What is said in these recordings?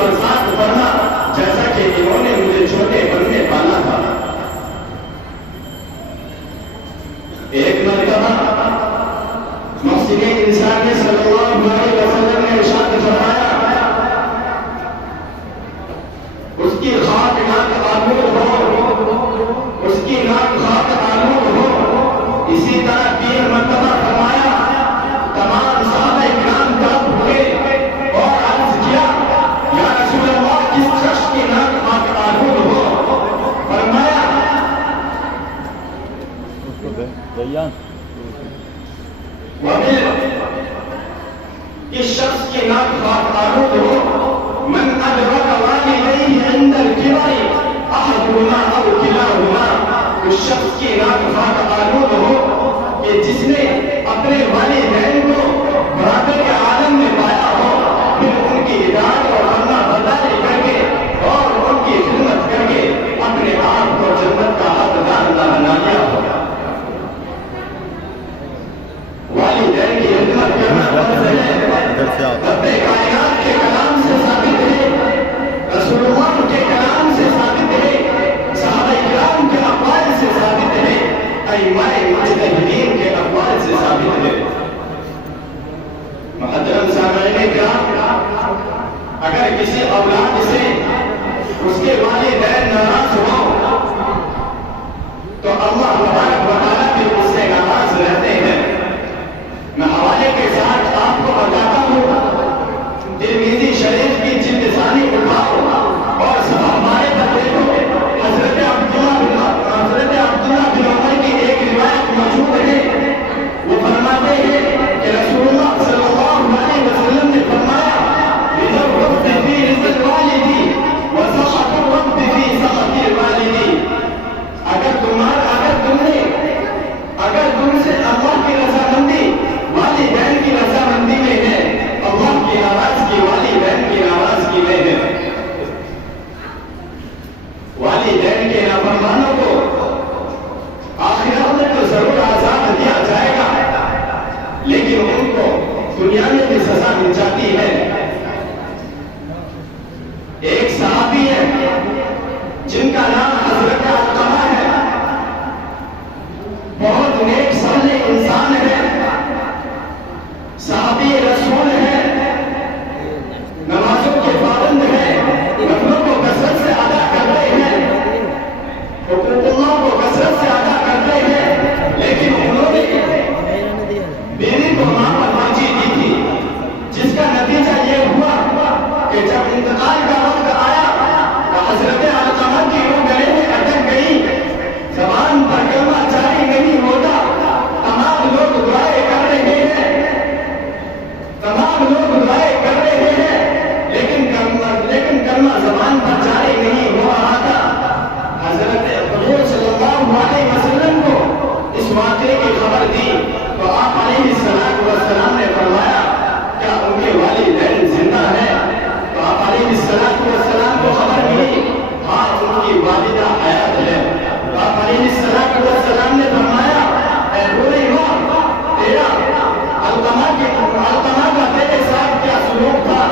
برسات فرما جیسا کہ انہوں نے مجھے چھوٹے پن میں پالا تھا۔ ایک مرتبہ محسن انسان صلی اللہ علیہ وسلم نے ارشاد فرمایا اس کی خاک ناک آلود ہو، اس کی ناک خاک آلود ہو۔ اسی طرح 3 مرتبہ فرمایا، تمام صحابہ کرام جب ہوئے اور عرض کیا یا رسول اللہ کس شخص کی ناک خاک آلود ہو؟ فرمایا اس شخص کی ناک خاک آلود ہو من ادرک والدیہ عند الکبر احدہما او کلاہما، اس شخص کی ناک خاک آلود ہو کہ جس نے اپنے والدین کو بڑھاپے کے عالم میں پایا ہو، پھر ان کی اطاعت اور فرما برداری کر کے اور ان کی خدمت کر کے اپنے آپ کو جنت کا حقدار نہ بنا لیا ہو۔ والدین کی خدمت کرنا فرض ہے، رب کائنات کے کلام سے ثابت ہے، رسول اللہ کے کلام سے ثابت ہے، صحابہ کرام کے اقوال سے ثابت ہے، ائمہ مجتہدین کے اقوال سے ثابت ہے۔ محترم سامعین کرام، اگر کسی اولاد سے اس کے والدین ناراض ہوں تو اللہ تبارک و تعالیٰ بھی اس سے ناراض رہتے ہیں۔ میں حوالے کے ساتھ آپ کو بتاتا ہوں، ترمذی شریف کی جلد ثانی اٹھاؤ اور سب ہمارے پر دیکھو، حضرت عبداللہ بن عمر کی ایک روایت موجود ہے، وہ فرماتے ہیں کہ رسول اللہ صلی اللہ علیہ وسلم نے فرمایا رضا الرب فی رضا الوالدی وسخط الرب فی سخط الوالدی، اگر تم سے اللہ کی رضامندی والدین کی رضامندی میں ہے، اللہ کی ناراضگی والدین کی ناراضگی میں ہے۔ والدین کے نافرمانوں کو آخرت میں تو ضرور عذاب دیا جائے گا، لیکن ان کو دنیا میں بھی سزا مل جاتی ہے۔ ایک صحابی ہے جن کا نام حضرت علقمہ ہے، بہت نیک صالح انسان ہے، صحابی رسول ہے، نمازوں کے پابند ہے، نفلوں کو کثرت سے ادا کرتے ہیں، حقوق اللہ کو کثرت سے ادا کرتے ہیں، لیکن انہوں نے بیوی کو ماں پر بانجی دی تھی، جس کا نتیجہ یہ ہوا کہ جب انتقال کا وقت آیا تو حضرت علقمہ کی روح گلے میں اٹک گئی، زبان پر کلمہ جاری نہیں ہوتا، تمام لوگ دعائیں کر رہے ہیں، لیکن کلمہ زبان پر جاری نہیں ہو رہا تھا۔ حضرت حضور صلی اللہ علیہ وسلم کو اس واقعے کی خبر دی تو آپ علیہ السلام نے فرمایا کیا ان کے والدین زندہ ہیں؟ تو آپ علیہ السلام کو خبر ملی ہاں ان کی والدہ حیات ہے۔ تو آپ علیہ السلام نے فرمایا اے بولی ماں، تیرا علقمہ کا تیرے ساتھ کیا سلوک تھا؟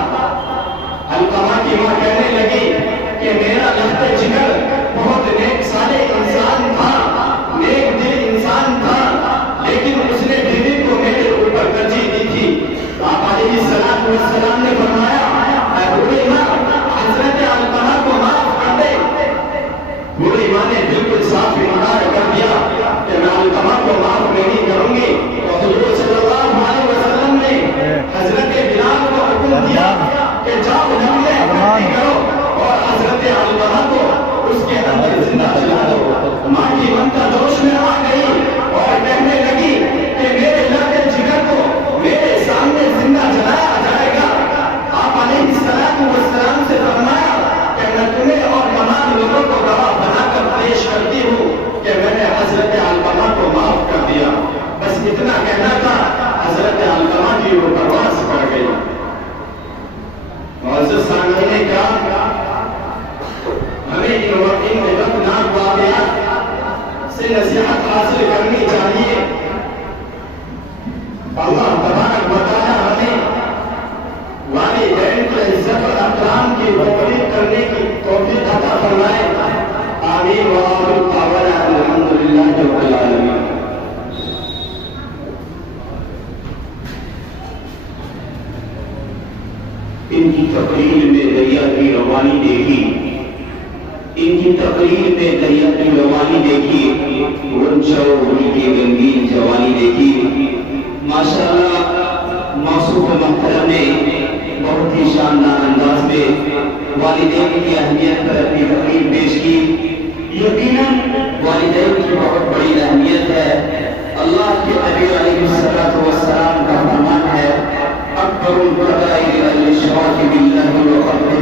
علقمہ کی ماں کہنے لگی کہ میرا لخت جگر بہت نیک صالح انسان تھا، نیک دل انسان تھا، لیکن اس نے بیوی کو میرے اوپر ترجیح دی تھی۔ آپ علیہ السلام نے فرمایا اے بوڑھی ماں، حضرت علقمہ کو معاف کر دے۔ بوڑھی ماں نے بالکل صاف انکار کر دیا کہ میں علقمہ کو معاف نہیں کروں گی۔ تو حضور صلی اللہ علیہ وسلم نے حضرت بلال کو حکم دیا کہ جاؤ نملے اکٹھی کرو اور حضرت علقمہ کو اس کے اندر زندہ جلا دو۔ ماں کی ممتا جوش میں آ گئی اور کہنے لگی کہ میرے لخت جگر کو میرے سامنے زندہ جلایا جائے گا۔ آپ علیہ السلام سے فرمایا کہ میں تمہیں اور تمام لوگوں کو گواہ بنا کر پیش کرتی ہوں کہ میں نے حضرت علقمہ کو معاف کر دیا۔ بس اتنا کہنا تھا، حضرت علقمہ کی وہ پرواز کر گئی۔ معزز سامعین کرام، ہمیں ان عبرتناک واقعات سے نصیحت حاصل کرنی چاہیے۔ اللہ تبارک و تعالی ہمیں والدین کی عزت اور احترام کی تقریر میں دریا کی روانی دیکھی، ان کی تقریر میں دریا کی روانی دیکھی، غنچہ ہوئی کی رنگین جوانی دیکھی۔ ماشاءاللہ موصوف محترم نے بہت ہی شاندار انداز میں والدین کی اہمیت پر اپنی تقریر پیش کی۔ یقیناً والدین کی بہت بڑی اہمیت ہے۔ اللہ کے نبی علیہ السلام کا فرمان ہے اکبر الکبائر الاشراک باللہ وقتل